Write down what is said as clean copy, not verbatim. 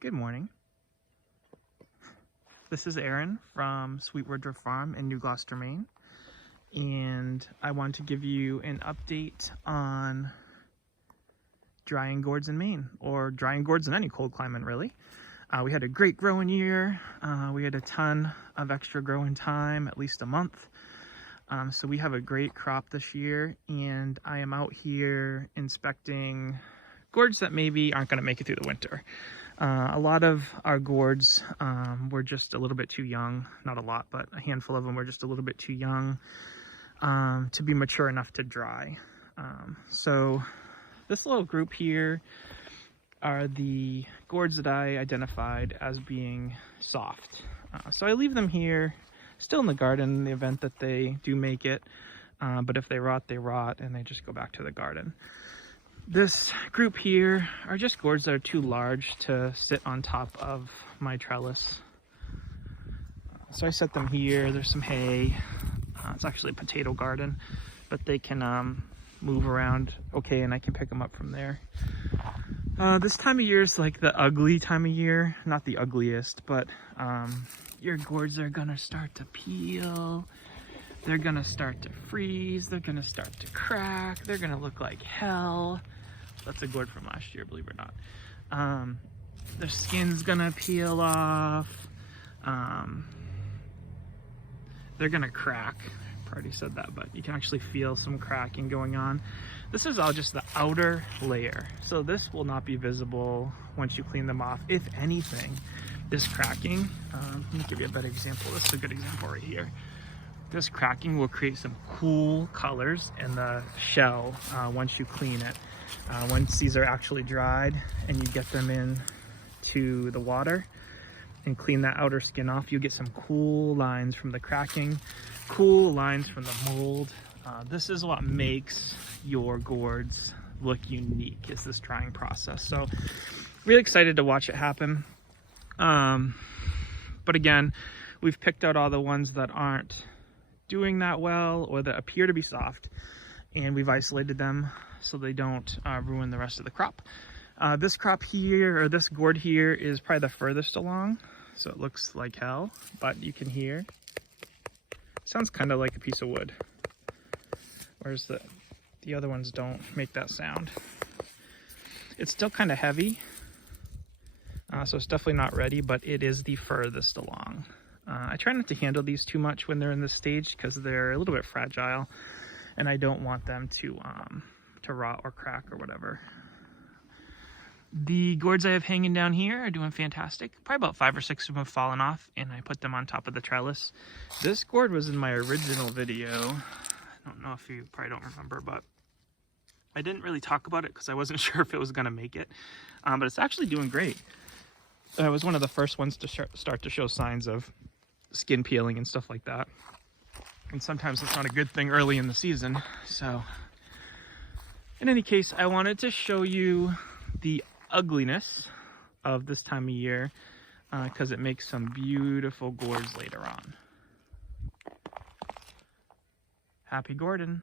Good morning. This is Aaron from Sweetwood Farm in New Gloucester, Maine, and I want to give you an update on drying gourds in Maine, or drying gourds in any cold climate, really. We had a great growing year. We had a ton of extra growing time, at least a month. So we have a great crop this year, and I am out here inspecting gourds that maybe aren't going to make it through the winter. A lot of our gourds were just a little bit too young. Not a lot, but a handful of them were just a little bit too young to be mature enough to dry. So this little group here are the gourds that I identified as being soft. So I leave them here still in the garden in the event that they do make it. But if they rot, and they just go back to the garden. This group here are just gourds that are too large to sit on top of my trellis. So I set them here. There's some hay. It's actually a potato garden, but they can move around okay, and I can pick them up from there. This time of year is like the ugly time of year. Not the ugliest, but your gourds are gonna start to peel. They're gonna start to freeze. They're gonna start to crack. They're gonna look like hell. That's a gourd from last year, believe it or not. Their skin's gonna peel off. They're gonna crack. I already said that, but you can actually feel some cracking going on. This is all just the outer layer. So this will not be visible once you clean them off. If anything, this cracking, let me give you a better example. This is a good example right here. This cracking will create some cool colors in the shell once you clean it. Once these are actually dried and you get them in to the water and clean that outer skin off, you get some cool lines from the cracking, cool lines from the mold. This is what makes your gourds look unique, is this drying process. So really excited to watch it happen. But again, we've picked out all the ones that aren't doing that well or that appear to be soft, and we've isolated them so they don't ruin the rest of the crop. This crop here, or this gourd here, is probably the furthest along, so it looks like hell, but you can hear it sounds kind of like a piece of wood, whereas the other ones don't make that sound. It's still kind of heavy, so it's definitely not ready, but it is the furthest along. I try not to handle these too much when they're in this stage because they're a little bit fragile, and I don't want them to rot or crack or whatever. The gourds I have hanging down here are doing fantastic. Probably about 5 or 6 of them have fallen off, and I put them on top of the trellis. This gourd was in my original video. I don't know if you probably don't remember, but I didn't really talk about it because I wasn't sure if it was going to make it. But it's actually doing great. It was one of the first ones to start to show signs of skin peeling and stuff like that. And sometimes it's not a good thing early in the season. So in any case, I wanted to show you the ugliness of this time of year because it makes some beautiful gourds later on. Happy Gordon.